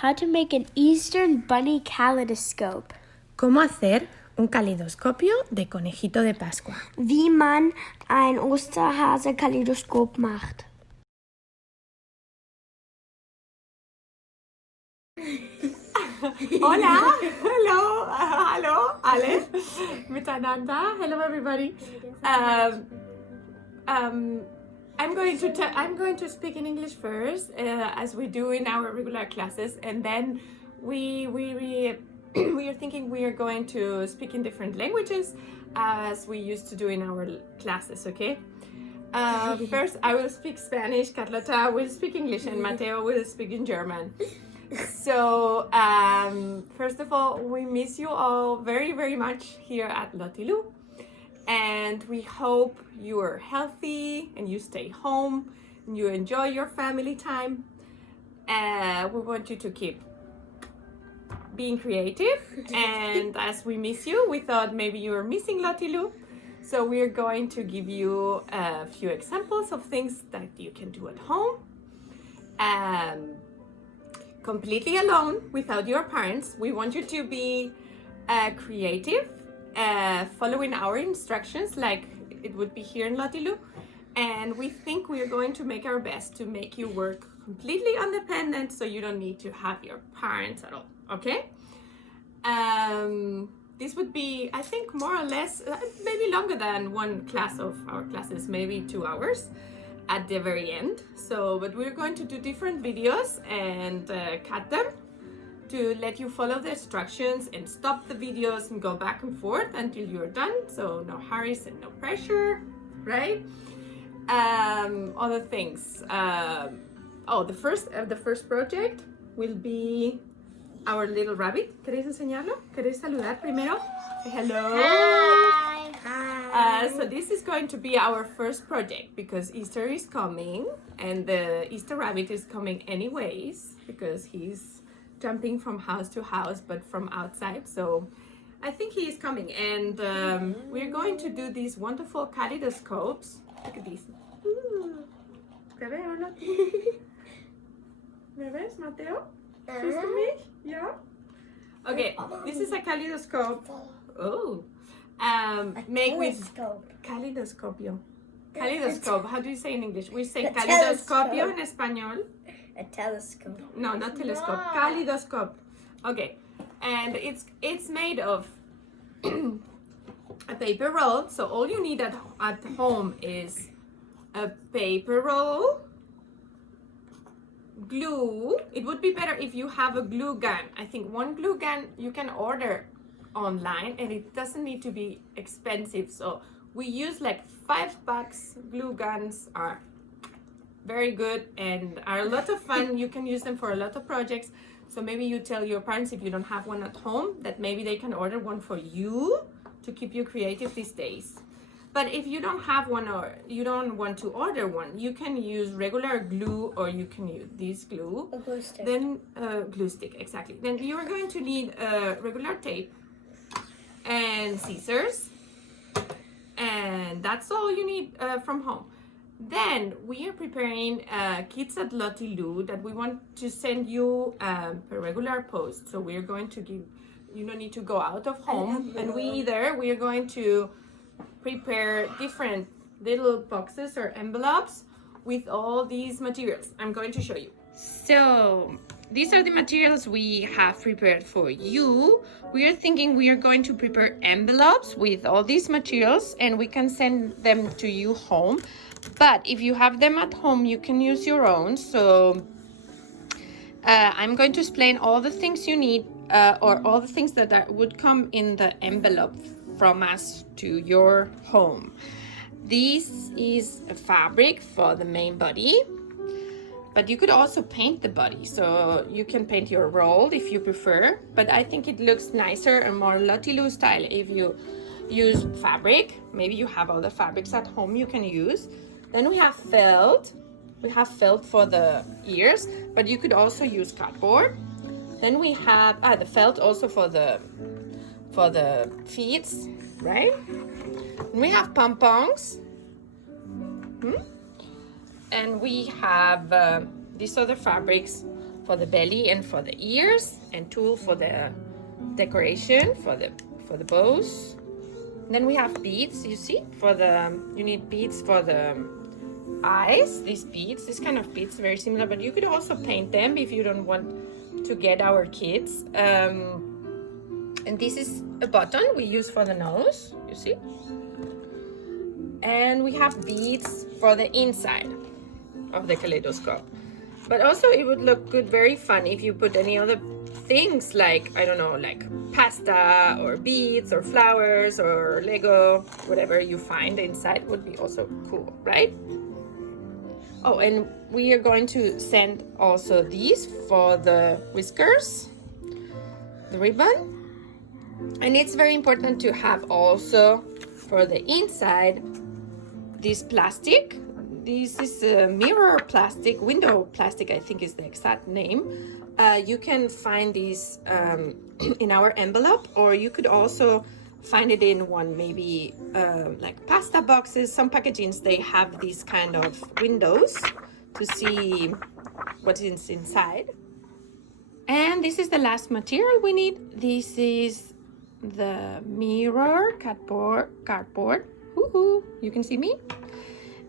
How to make an Easter Bunny Kaleidoscope. ¿Cómo hacer un caleidoscopio de conejito de Pascua? Wie man ein Osterhase-Kaleidoskop macht. Hola, hello, alle miteinander. Hello, everybody. I'm going to speak in English first, as we do in our regular classes, and then we are thinking we are going to speak in different languages, as we used to do in our classes. Okay. First, I will speak Spanish. Carlota will speak English, and Mateo will speak in German. So, first of all, we miss you all very, very much here at LOTTILU. And we hope you are healthy and you stay home and you enjoy your family time. We want you to keep being creative. And as we miss you, we thought maybe you were missing LOTTILU. So we're going to give you a few examples of things that you can do at home. Completely alone, without your parents. We want you to be creative, following our instructions like it would be here in LOTTILU. And we think we are going to make our best to make you work completely independent, so you don't need to have your parents at all, okay? This would be, I think, more or less, maybe longer than one class of our classes, maybe 2 hours at the very end. So, but we're going to do different videos and cut them to let you follow the instructions and stop the videos and go back and forth until you're done. So no hurries and no pressure, right? Other things. The first project will be our little rabbit. ¿Queréis enseñarlo? ¿Queréis saludar primero? Hello. Hi. So this is going to be our first project because Easter is coming and the Easter rabbit is coming anyways because he's jumping from house to house but from outside. So I think he is coming, and we're going to do these wonderful kaleidoscopes. Look at these. ¿Te veo, Loti? ¿Me ves, Mateo? ¿Siehst du mich? Yeah? Okay, this is a kaleidoscope. Oh. Make with kaleidoscopio. Kaleidoscope. How do you say in English? We say kaleidoscopio in español. A telescope. No, not telescope. Kaleidoscope. Okay, and it's made of a paper roll. So all you need at home is a paper roll, glue. It would be better if you have a glue gun. I think one glue gun you can order online and it doesn't need to be expensive. So we use like $5. Glue guns are very good and are a lot of fun. You can use them for a lot of projects. So maybe you tell your parents, if you don't have one at home, that maybe they can order one for you to keep you creative these days. But if you don't have one or you don't want to order one, you can use regular glue or you can use this glue. A glue stick. Then glue stick, exactly. Then you're going to need regular tape and scissors, and that's all you need from home. Then we are preparing kits at LOTTILU that we want to send you per regular post. So we're going to give, you don't need to go out of home, and we are going to prepare different little boxes or envelopes with all these materials. I'm going to show you. So these are the materials we have prepared for you. We are thinking we are going to prepare envelopes with all these materials and we can send them to you home. But if you have them at home, you can use your own. So I'm going to explain all the things you need or all the things that would come in the envelope from us to your home. This is a fabric for the main body. But you could also paint the body, so you can paint your roll if you prefer. But I think it looks nicer and more LOTTILU style if you use fabric. Maybe you have all the fabrics at home you can use. Then we have felt. We have felt for the ears, but you could also use cardboard. Then we have the felt also for the feet, right? And we have pom-poms. And we have these other fabrics for the belly and for the ears, and tulle for the decoration, for the bows. Then we have beads, you see, you need beads for the eyes. These beads, this kind of beads, very similar, but you could also paint them if you don't want to get our kids. And this is a button we use for the nose, you see. And we have beads for the inside of the kaleidoscope. But also it would look good, very fun, if you put any other things like, I don't know, like pasta or beads or flowers or Lego, whatever you find inside would be also cool, right? Oh, and we are going to send also these for the whiskers, the ribbon. And it's very important to have also for the inside this plastic. This is a mirror plastic, window plastic, I think is the exact name. You can find these in our envelope, or you could also find it in one, maybe like pasta boxes. Some packagings, they have these kind of windows to see what is inside. And this is the last material we need. This is the mirror cardboard. Woohoo! You can see me.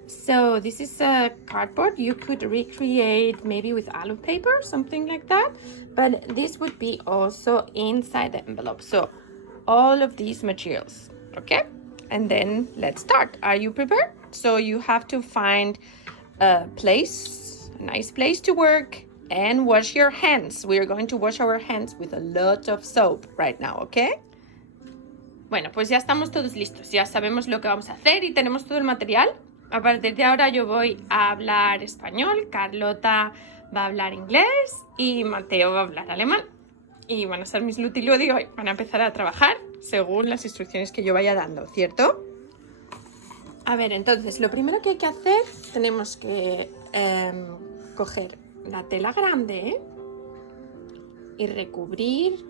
So this is a cardboard. You could recreate maybe with alu paper, something like that. But this would be also inside the envelope. So all of these materials, okay? And then let's start. Are you prepared? So you have to find a place, a nice place to work, and wash your hands. We are going to wash our hands with a lot of soap right now, okay? Bueno, pues ya estamos todos listos. Ya sabemos lo que vamos a hacer y tenemos todo el material. A partir de ahora yo voy a hablar español, Carlota va a hablar inglés y Mateo va a hablar alemán. Y van a ser mis LOTTILU de hoy. Van a empezar a trabajar según las instrucciones que yo vaya dando, ¿cierto? A ver, entonces, lo primero que hay que hacer, tenemos que coger la tela grande y recubrir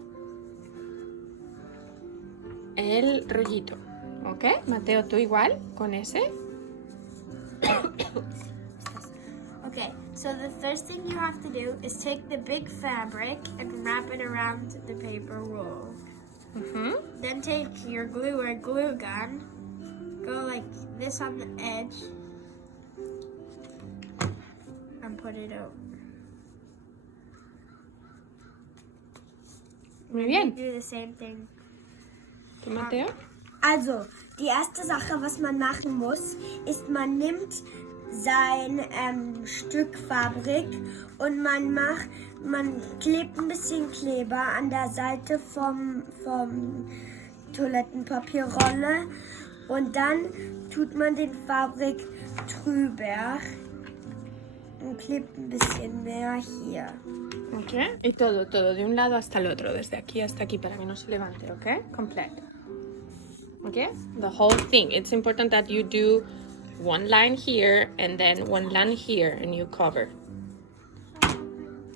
el rollito, ¿ok? Mateo, tú igual, con ese. Okay, so the first thing you have to do is take the big fabric and wrap it around the paper roll. Then take your glue or glue gun, go like this on the edge, and put it out. Muy bien. Do the same thing. ¿Tú, Mateo? Also, die erste Sache, was man machen muss, ist, man nimmt sein Stück Fabrik und man klebt ein bisschen Kleber an der Seite vom Toilettenpapierrolle und dann tut man den Fabrik drüber und klebt ein bisschen mehr hier. Okay. Y todo, de un lado hasta el otro, desde aquí hasta aquí, para que no se levante, ¿ok? Completo. Okay? The whole thing. It's important that you do one line here and then one line here and you cover.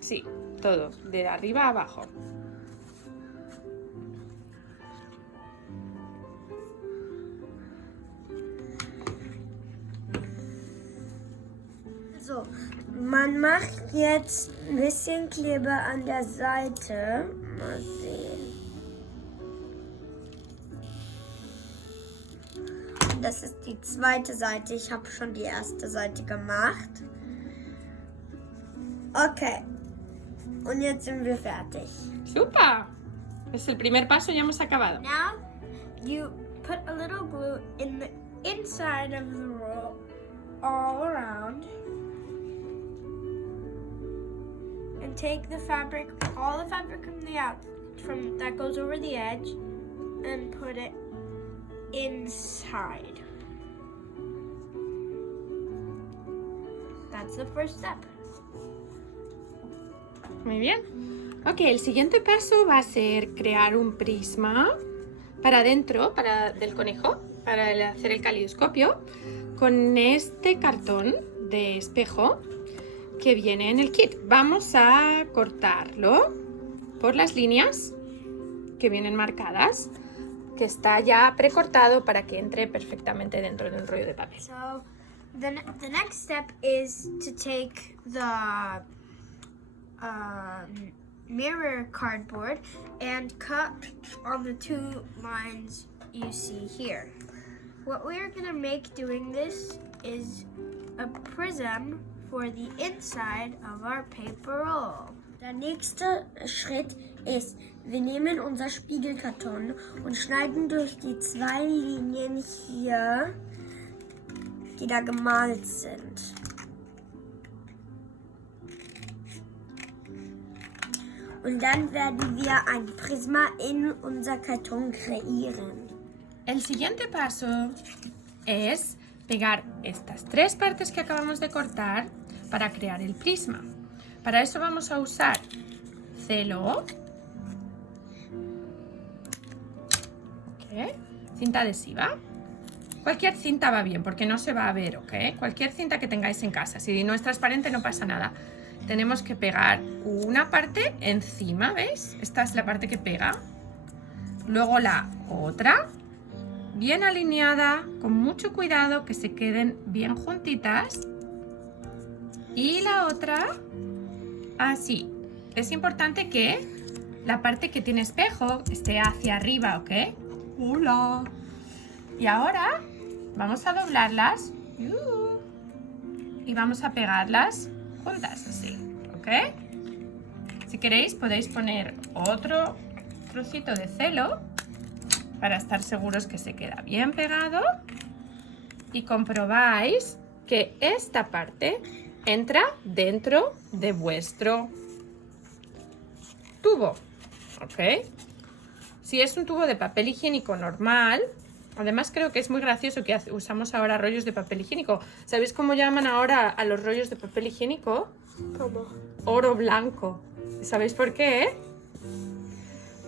Sí, todo, de arriba a abajo. So, man macht jetzt ein bisschen Kleber an der Seite. Mal sehen. Das ist die zweite Seite. Ich habe schon die erste Seite gemacht. Okay. Und jetzt sind wir fertig. Super. Es el primer paso, ya hemos acabado. Now you put a little glue in the inside of the roll all around. And take the fabric, all the fabric from that goes over the edge, and put it inside. That's the first step. Muy bien. Ok, el siguiente paso va a ser crear un prisma para adentro, del conejo, para hacer el caleidoscopio, con este cartón de espejo que viene en el kit. Vamos a cortarlo por las líneas que vienen marcadas, que está ya precortado para que entre perfectamente dentro del rollo de papel. So the next step is to take the mirror cardboard and cut on the 2 lines you see here. What we are going to make doing this is a prism for the inside of our paper roll. Der nächste Schritt ist, wir nehmen unser Spiegelkarton und schneiden durch die 2 Linien hier, die da gemalt sind. Und dann werden wir ein Prisma in unser Karton kreieren. El siguiente paso es pegar estas 3 partes que acabamos de cortar para crear el prisma. Para eso vamos a usar celo, cinta adhesiva. Cualquier cinta va bien porque no se va a ver, ¿ok? Cualquier cinta que tengáis en casa. Si no es transparente no pasa nada. Tenemos que pegar una parte encima, ¿veis? Esta es la parte que pega. Luego la otra, bien alineada, con mucho cuidado, que se queden bien juntitas. Y la otra, así. Es importante que la parte que tiene espejo esté hacia arriba, ¿ok? ¡Hola! Y ahora vamos a doblarlas y vamos a pegarlas juntas, así, ¿ok? Si queréis podéis poner otro trocito de celo para estar seguros que se queda bien pegado y comprobáis que esta parte entra dentro de vuestro tubo, ¿ok? Si es un tubo de papel higiénico normal, además creo que es muy gracioso que usamos ahora rollos de papel higiénico. ¿Sabéis cómo llaman ahora a los rollos de papel higiénico? ¿Cómo? Oro blanco. ¿Sabéis por qué?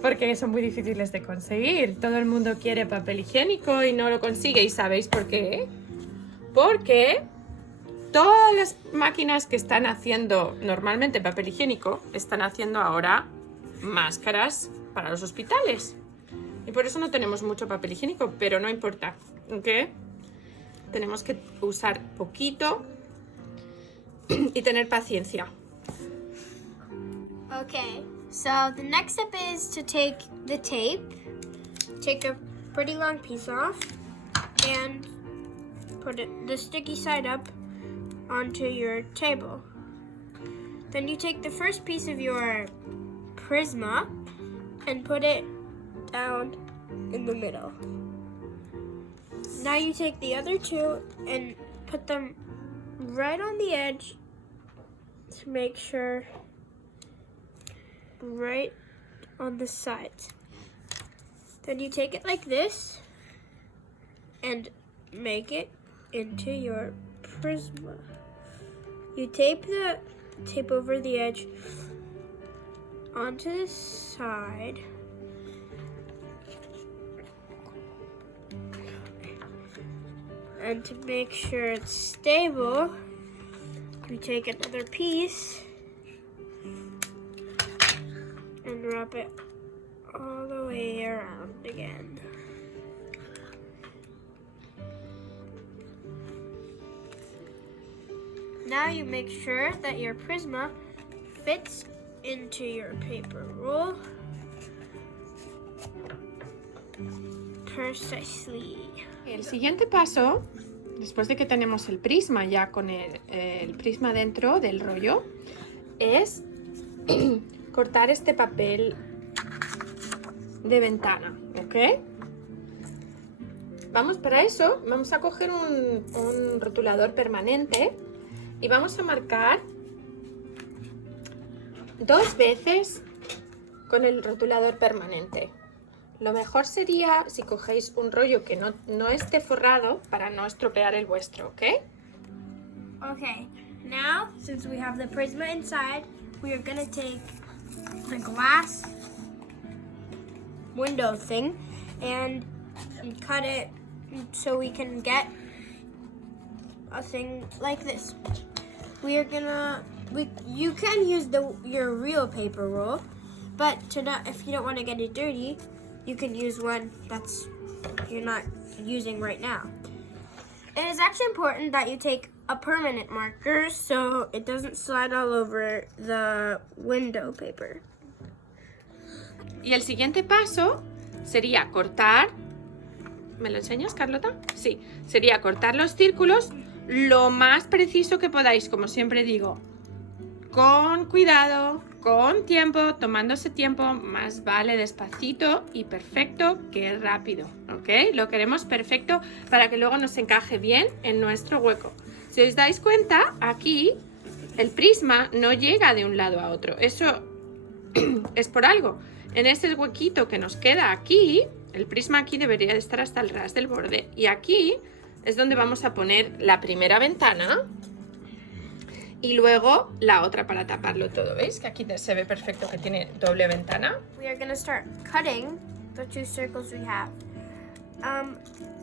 Porque son muy difíciles de conseguir. Todo el mundo quiere papel higiénico y no lo consigue. ¿Y sabéis por qué? Porque todas las máquinas que están haciendo normalmente papel higiénico están haciendo ahora máscaras para los hospitales. Y por eso no tenemos mucho papel higiénico, pero no importa, ¿ok? Tenemos que usar poquito y tener paciencia. Okay, so the next step is to take the tape, take a pretty long piece off, and put the sticky side up onto your table. Then you take the first piece of your prisma and put it down in the middle. Now you take the other 2 and put them right on the edge to make sure, right on the sides. Then you take it like this and make it into your prisma. You tape the tape over the edge onto the side. And to make sure it's stable, we take another piece and wrap it all the way around again. Now you make sure that your prisma fits into your paper roll precisely. El siguiente paso, después de que tenemos el prisma ya con el prisma dentro del rollo, es cortar este papel de ventana, ¿ok? Para eso vamos a coger un rotulador permanente y vamos a marcar 2 veces con el rotulador permanente. Lo mejor sería si cogéis un rollo que no esté forrado para no estropear el vuestro, ¿ok? Okay, now since we have the prisma inside, we are going to take the glass window thing and cut it so we can get a thing like this. We are gonna, you can use your real paper roll, but if you don't want to get it dirty, you can use one you're not using right now. It is actually important that you take a permanent marker so it doesn't slide all over the window paper. Y el siguiente paso sería cortar. ¿Me lo enseñas, Carlota? Sí, sería cortar los círculos lo más preciso que podáis, como siempre digo. Con cuidado, con tiempo, tomándose tiempo, más vale despacito y perfecto que rápido, ¿ok? Lo queremos perfecto para que luego nos encaje bien en nuestro hueco. Si os dais cuenta, aquí el prisma no llega de un lado a otro. Eso es por algo. En este huequito que nos queda aquí, el prisma aquí debería de estar hasta el ras del borde. Y aquí es donde vamos a poner la primera ventana y luego la otra para taparlo todo. ¿Veis? Que aquí se ve perfecto que tiene doble ventana. We are going to start cutting the 2 circles we have.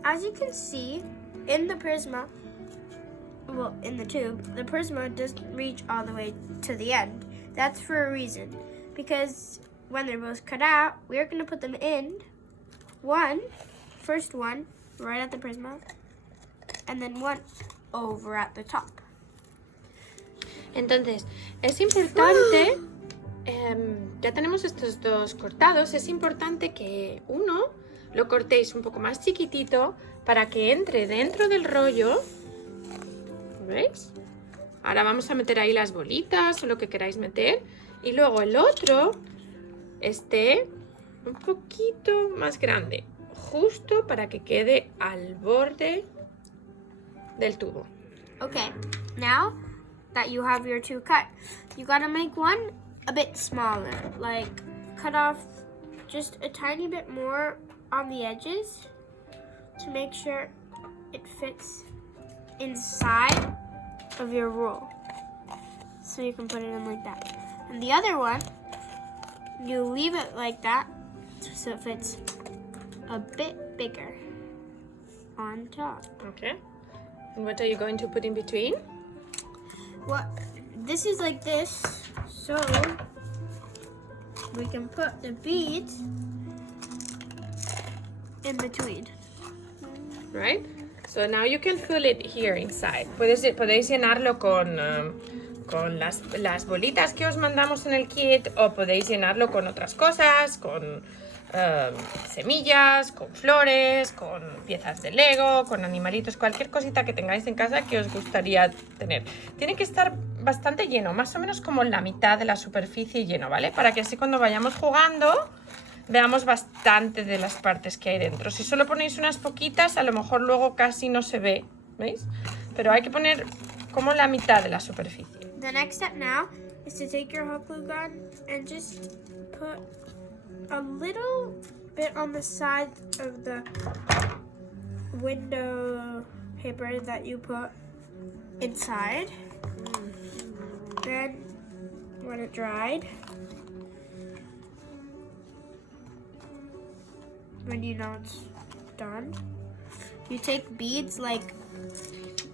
As you can see, in the prisma, well, in the tube, the prisma doesn't reach all the way to the end. That's for a reason. Because when they're both cut out, we're going to put them in first one, right at the prisma, and then one over at the top. Entonces, es importante, ya tenemos estos dos cortados, es importante que uno lo cortéis un poco más chiquitito para que entre dentro del rollo. ¿Veis? Ahora vamos a meter ahí las bolitas o lo que queráis meter. Y luego el otro esté un poquito más grande, justo para que quede al borde del tubo. Okay, now that you have your 2 cut, you gotta make one a bit smaller. Like, cut off just a tiny bit more on the edges to make sure it fits inside of your roll. So you can put it in like that. And the other one, you leave it like that so it fits a bit bigger on top. Okay. And what are you going to put in between? Well, this is like this, so we can put the beads in between. Right? So now you can fill it here inside. Podéis llenarlo con las bolitas que os mandamos en el kit, o podéis llenarlo con otras cosas, con semillas, con flores, con piezas de Lego, con animalitos, cualquier cosita que tengáis en casa que os gustaría tener. Tiene que estar bastante lleno, más o menos como la mitad de la superficie lleno, ¿vale? Para que así cuando vayamos jugando veamos bastante de las partes que hay dentro. Si solo ponéis unas poquitas, a lo mejor luego casi no se ve, ¿veis? Pero hay que poner como la mitad de la superficie. The next step now is to take your hot glue gun and just put a little bit on the side of the window paper that you put inside. Then, when it dried, when you know it's done, you take beads, like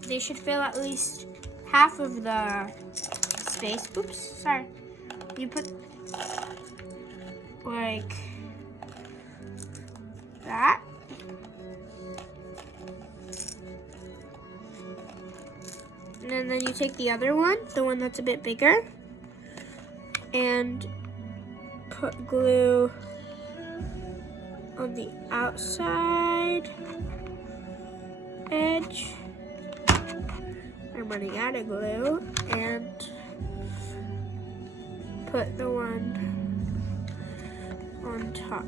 they should fill at least half of the space. Oops, sorry. You put like that. And then you take the other one, the one that's a bit bigger, and put glue on the outside edge. I'm running out of glue, and put the one on top.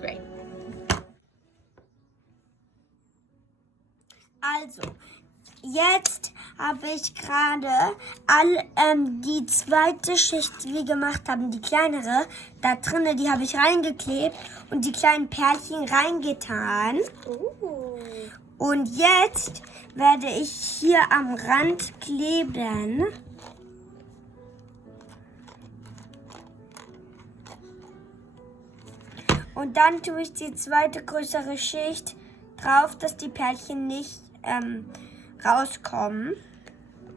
Great. Also, jetzt habe ich gerade die zweite Schicht, die wir gemacht haben, die kleinere, da drinnen, die habe ich reingeklebt und die kleinen Perlchen reingetan. Und jetzt werde ich hier am Rand kleben. Und dann tue ich die zweite größere Schicht drauf, dass die Perlchen nicht rauskommen.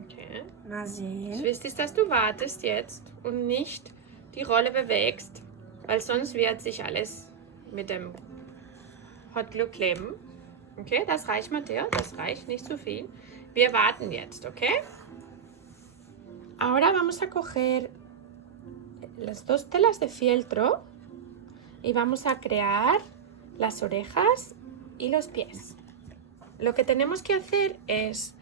Okay. Mal sehen. Wichtig ist, dass du wartest jetzt und nicht die Rolle bewegst, weil sonst wird sich alles mit dem Hot Glue kleben. Okay, das reicht, Mateo, das reicht, nicht zu viel. Wir warten jetzt, ¿ok? Ahora vamos a coger las dos telas de fieltro y vamos a crear las orejas y los pies. Lo que tenemos que hacer es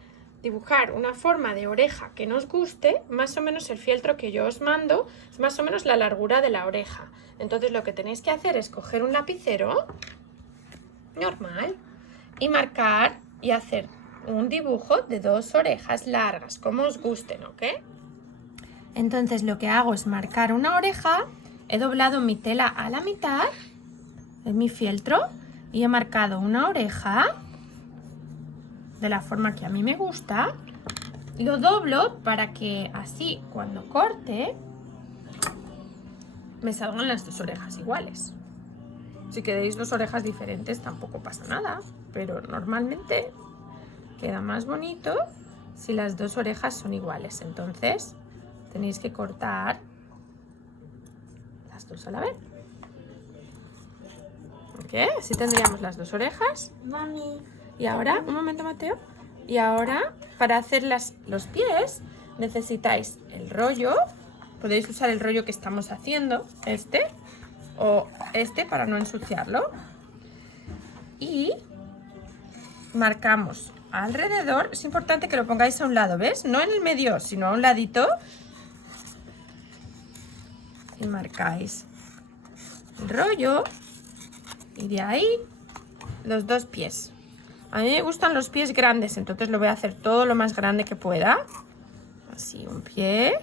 dibujar una forma de oreja que nos guste, más o menos el fieltro que yo os mando es más o menos la largura de la oreja. Entonces lo que tenéis que hacer es coger un lapicero normal y marcar y hacer un dibujo de dos orejas largas, como os gusten, ¿ok? Entonces lo que hago es marcar una oreja, he doblado mi tela a la mitad, en mi fieltro, y he marcado una oreja de la forma que a mí me gusta. Lo doblo para que así cuando corte me salgan las dos orejas iguales. Si queréis dos orejas diferentes tampoco pasa nada, pero normalmente queda más bonito si las dos orejas son iguales. Entonces tenéis que cortar las dos a la vez. ¿Ok? Así tendríamos las dos orejas. Mami. Y ahora, un momento, Mateo. Y ahora, para hacer los pies, necesitáis el rollo. Podéis usar el rollo que estamos haciendo, este, o este para no ensuciarlo. Y marcamos alrededor. Es importante que lo pongáis a un lado, ¿ves? No en el medio, sino a un ladito. Y marcáis el rollo. Y de ahí, los dos pies. A mí me gustan los pies grandes, entonces lo voy a hacer todo lo más grande que pueda. Así, un pie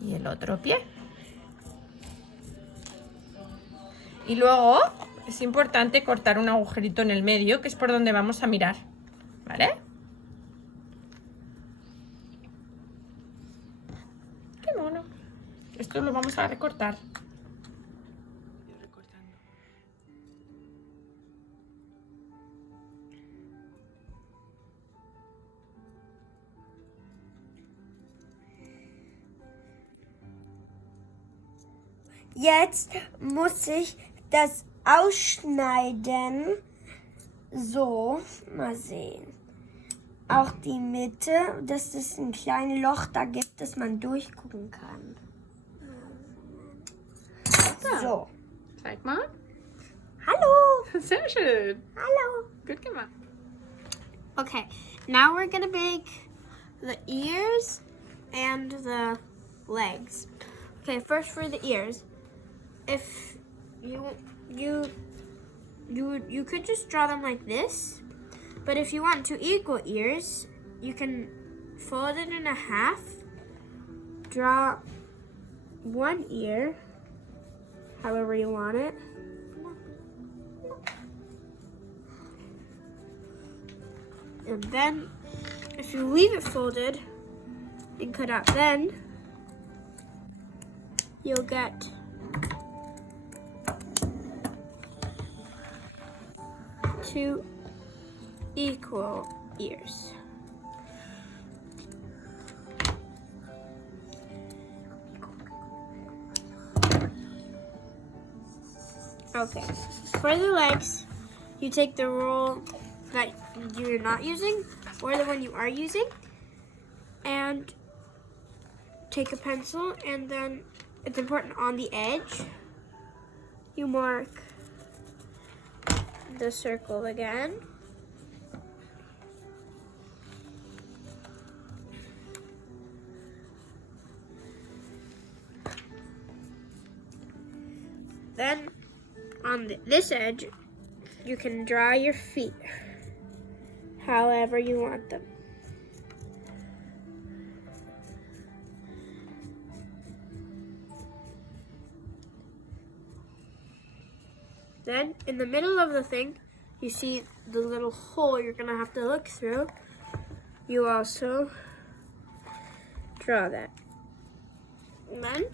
y el otro pie. Y luego es importante cortar un agujerito en el medio, que es por donde vamos a mirar, ¿vale? ¡Qué mono! Esto lo vamos a recortar. Jetzt muss ich das ausschneiden. So, mal sehen. Auch die Mitte, dass es ein kleines Loch da gibt, dass man durchgucken kann. So. Zeig mal. Hallo. Sehr schön. Hallo. Gut gemacht. Okay, now we're gonna make the ears and the legs. Okay, first for the ears. If you could just draw them like this, but if you want 2 equal ears, you can fold it in half, draw 1 ear, however you want it, and then if you leave it folded and cut out, then you'll get two equal ears. Okay, for the legs, you take the roll that you're not using or the one you are using and take a pencil, and then it's important on the edge you mark the circle again. Then on this edge, you can draw your feet however you want them. Then in the middle of the thing, you see the little hole you're gonna have to look through. You also draw that. And then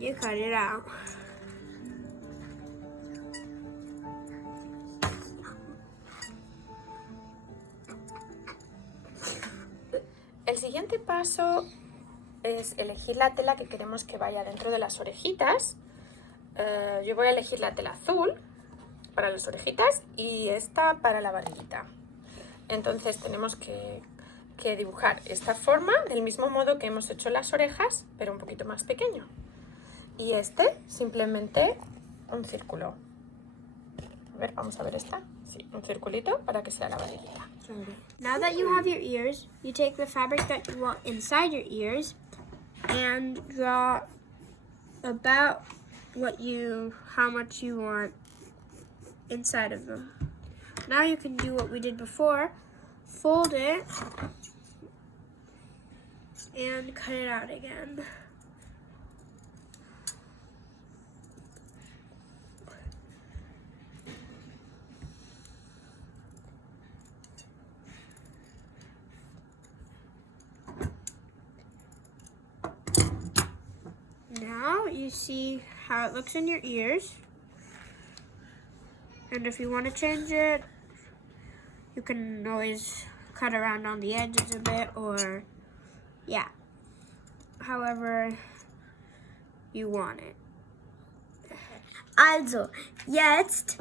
you cut it out. El siguiente paso es elegir la tela que queremos que vaya dentro de las orejitas. Yo voy a elegir la tela azul para las orejitas y esta para la barriguita. Entonces tenemos que dibujar esta forma del mismo modo que hemos hecho las orejas, pero un poquito más pequeño. Y este simplemente un círculo. A ver, vamos a ver esta. Sí, un circulito para que sea la barriguita. Now that you have your ears, you take the fabric that you want inside your ears and draw about how much you want inside of them. Now you can do what we did before, fold it and cut it out again. Now you see how it looks in your ears. And if you want to change it, you can always cut around on the edges a bit or, yeah, however you want it. Also, jetzt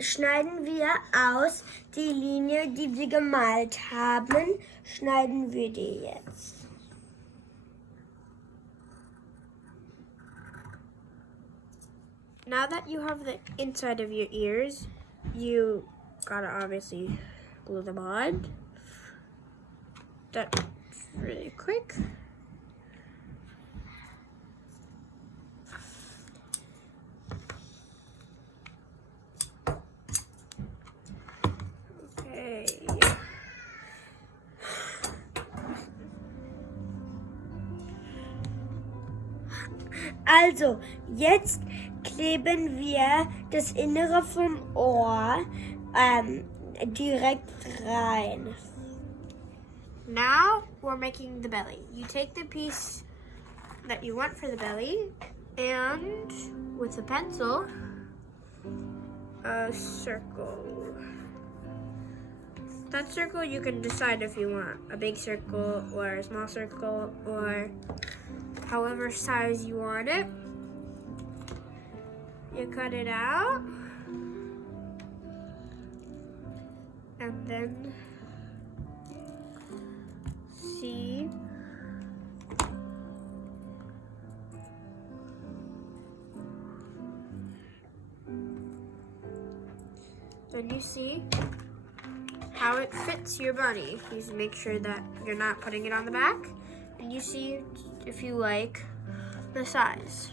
schneiden wir aus die Linie, die wir gemalt haben, schneiden wir die jetzt. Now that you have the inside of your ears, you gotta obviously glue them on. That's really quick. Okay. Also, jetzt kleben wir das Innere vom Ohr direkt rein. Now we're making the belly. You take the piece that you want for the belly and with a pencil, a circle. That circle you can decide if you want a big circle or a small circle or however size you want it. You cut it out and then see then you see how it fits your bunny. You just make sure that you're not putting it on the back, and you see if you like the size.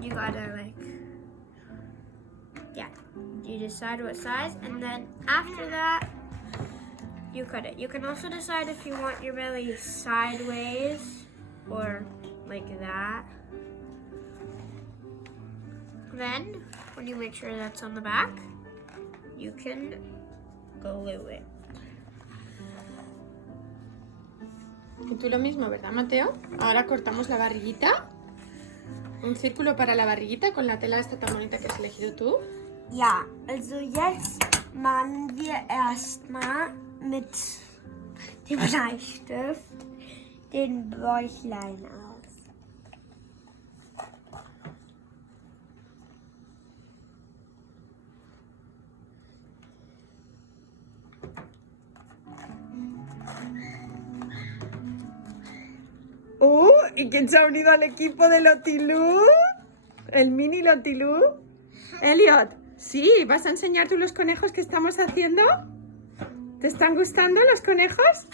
You gotta you decide what size, and then after that you cut it. You can also decide if you want your belly sideways or like that. Then when you make sure that's on the back, you can glue it. Y tú lo mismo, ¿verdad, Mateo? Ahora cortamos la barriguita. Un círculo para la barriguita con la tela esta tan bonita que has elegido tú. Ja, also jetzt malen wir erstmal mit dem Bleistift den Bäuchlein aus. ¿Y quién se ha unido al equipo de LOTTILU? ¿El mini LOTTILU? Elliot, sí, ¿vas a enseñar tú los conejos que estamos haciendo? ¿Te están gustando los conejos?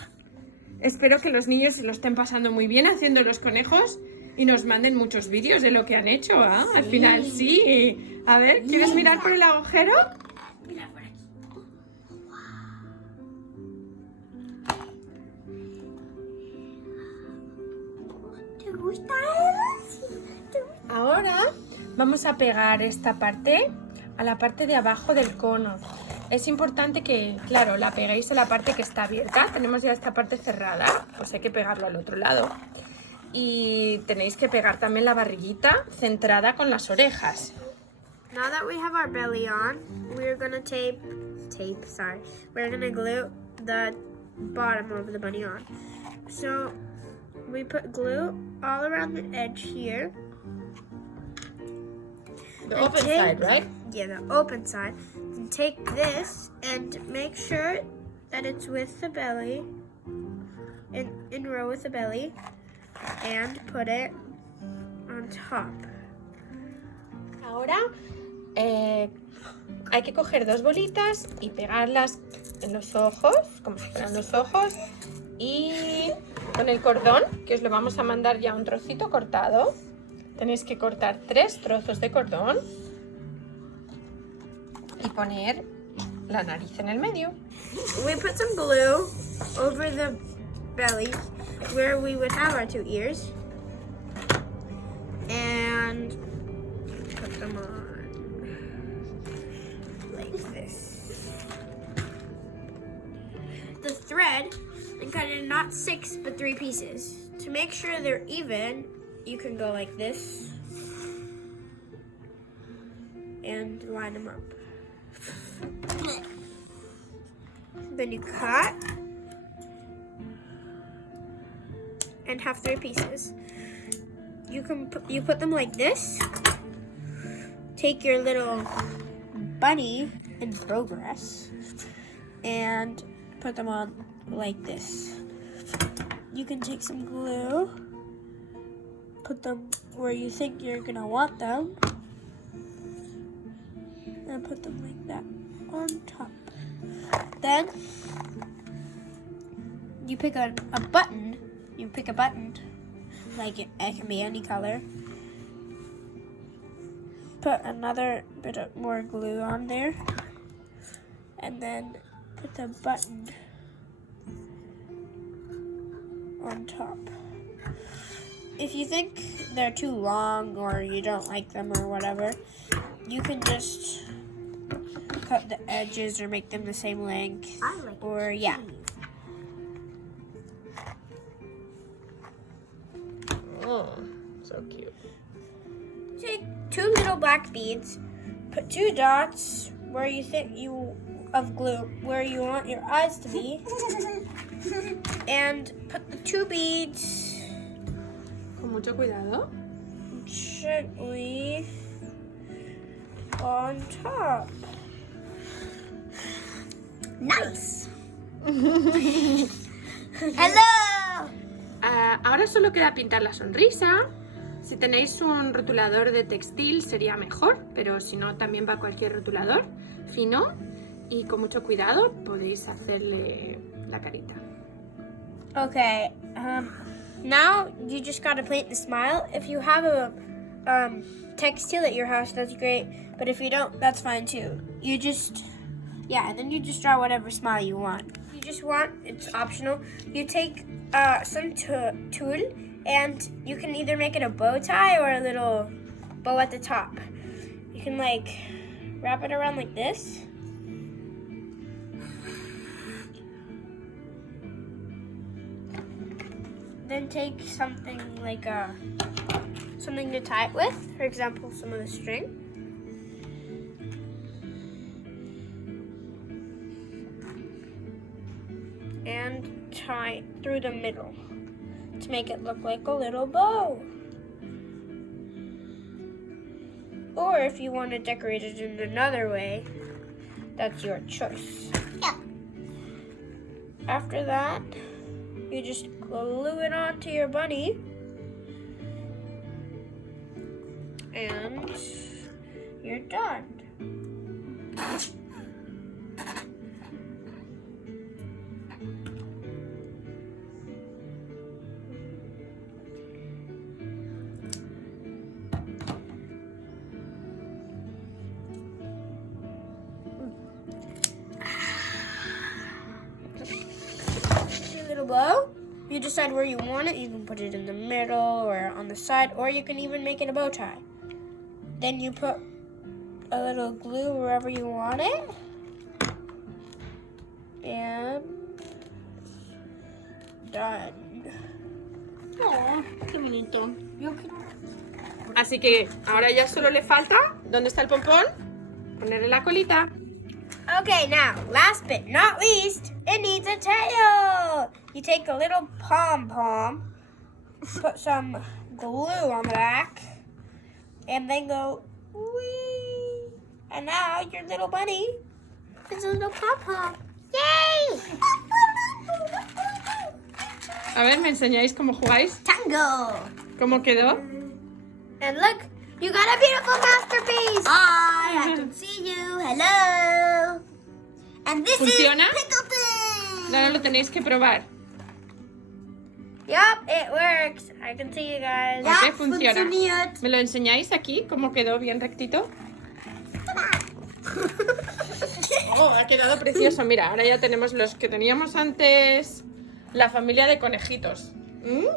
Espero que los niños se lo estén pasando muy bien haciendo los conejos y nos manden muchos vídeos de lo que han hecho, ¿ah? Sí. Al final sí. A ver, ¿quieres mirar por el agujero? Mira por aquí. ¿Te gusta? Ahora vamos a pegar esta parte a la parte de abajo del cono. Es importante que, claro, la peguéis a la parte que está abierta. Tenemos ya esta parte cerrada, pues hay que pegarlo al otro lado. Y tenéis que pegar también la barriguita centrada con las orejas. Now that we have our belly on, we're gonna we're gonna glue the bottom of the bunny on. So we put glue all around the edge here. The And open take- side, right? Yeah, the open side. And take this and make sure that it's with the belly, in row with the belly, and put it on top. Ahora hay que coger dos bolitas y pegarlas en los ojos, como si fueran los ojos, y con el cordón, que os lo vamos a mandar ya un trocito cortado, tenéis que cortar 3 trozos de cordón y poner la nariz en el medio. We put some glue over the belly where we would have our 2 ears. And put them on like this. The thread, and cut it in not 6 but 3 pieces. To make sure they're even, you can go like this and line them up. Then you cut and have 3 pieces. You put them like this. Take your little bunny in progress and put them on like this. You can take some glue, put them where you think you're gonna want them, and put them like that on top. Then you pick a button. You pick a button, like it can be any color. Put another bit of more glue on there, and then put the button on top. If you think they're too long or you don't like them or whatever, you can just cut the edges or make them the same length. I like Or yeah. Oh, so cute. Take 2 little black beads, put 2 dots where you think of glue where you want your eyes to be, and put the 2 beads Con mucho cuidado. gently on top. Nice. Hello. Ahora solo queda pintar la sonrisa. Si tenéis un rotulador de textil sería mejor, pero si no también va cualquier rotulador fino y con mucho cuidado podéis hacerle la carita. Okay, now you just gotta paint the smile. If you have a textile at your house, that's great. But if you don't, that's fine too. You just, and then you just draw whatever smile you want. You just want, it's optional. You take some tulle, and you can either make it a bow tie or a little bow at the top. You can like wrap it around like this. Then take something like something to tie it with, for example, some of the string. And tie it through the middle to make it look like a little bow. Or if you want to decorate it in another way, that's your choice. Yeah. After that, you just glue it onto your bunny. And you're done. Your little bow. You decide where you want it. You can put it in the middle or on the side, or you can even make it a bow tie. Then you put a little glue wherever you want it. And done. Oh, qué bonito. Así que ahora ya solo le falta, ¿dónde está el pompón? Ponerle la colita. Okay, now, last but not least, it needs a tail. You take a little pom-pom put some glue on the back, and then go wee. And now your little bunny is a little pop-pop. Yay! A ver, ¿me enseñáis cómo jugáis? Tango. ¿Cómo quedó? And look, you got a beautiful masterpiece. Hi, I can see you. Hello. And this ¿Funciona? is Pickleton. Ahora lo tenéis que probar. Yup, it works. I can see you guys. ¿Por qué funciona? Funktioniert. ¿Me lo enseñáis aquí? ¿Cómo quedó bien rectito? Oh, ha quedado precioso. Mira, ahora ya tenemos los que teníamos antes. La familia de conejitos. Pickleton.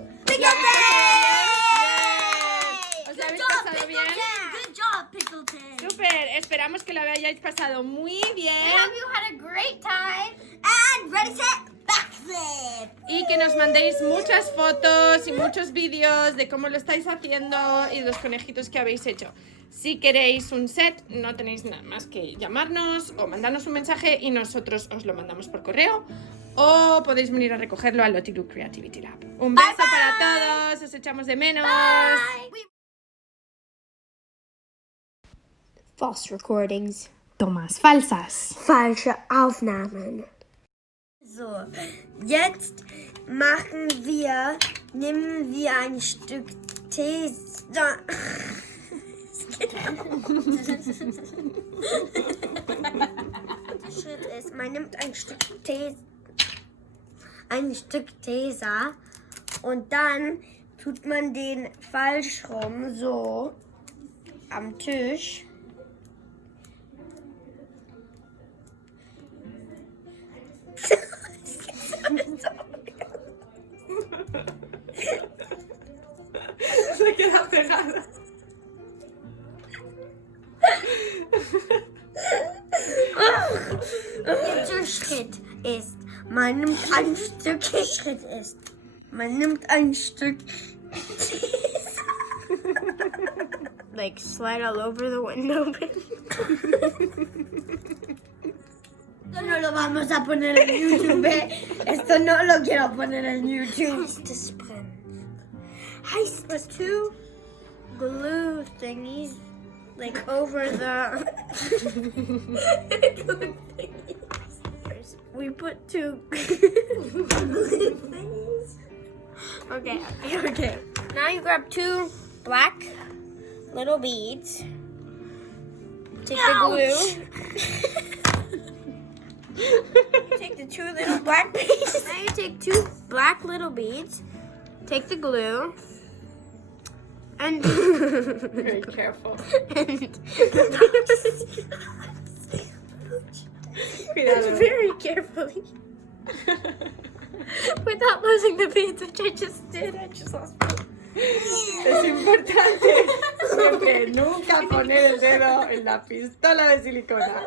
¿Os lo habéis pasado bien? Good job, Pickleton. Súper, esperamos que lo hayáis pasado muy bien I hope you had a great time. And ready, set, backflip. y que nos mandéis muchas fotos y muchos vídeos de cómo lo estáis haciendo y los conejitos que habéis hecho. Si queréis un set, no tenéis nada más que llamarnos o mandarnos un mensaje y nosotros os lo mandamos por correo, o podéis venir a recogerlo al LOTTILU Creativity Lab. Un beso para todos, os echamos de menos. False recordings. Tomas falsas. Falsche Aufnahmen. So, jetzt nehmen wir ein Stück Tee. Der Schritt ist, man nimmt ein Stück Tesa und dann tut man den falsch rum, so, am Tisch. Se queda pegada. Der Schritt ist, man nimmt ein Stück Like slide all over the window. Esto no lo vamos a poner en YouTube. Esto no lo quiero poner en YouTube. Das brennt. Heißt the two glue thingies like over the. We put two. Okay. Now you grab two black little beads. Take the glue. Take the two little black beads. Now you take two black little beads. Take the glue. And Very careful. Cuidado. Very carefully. Without losing the beads, which I just did. I just lost one. Es importante siempre nunca poner el dedo en la pistola de silicona.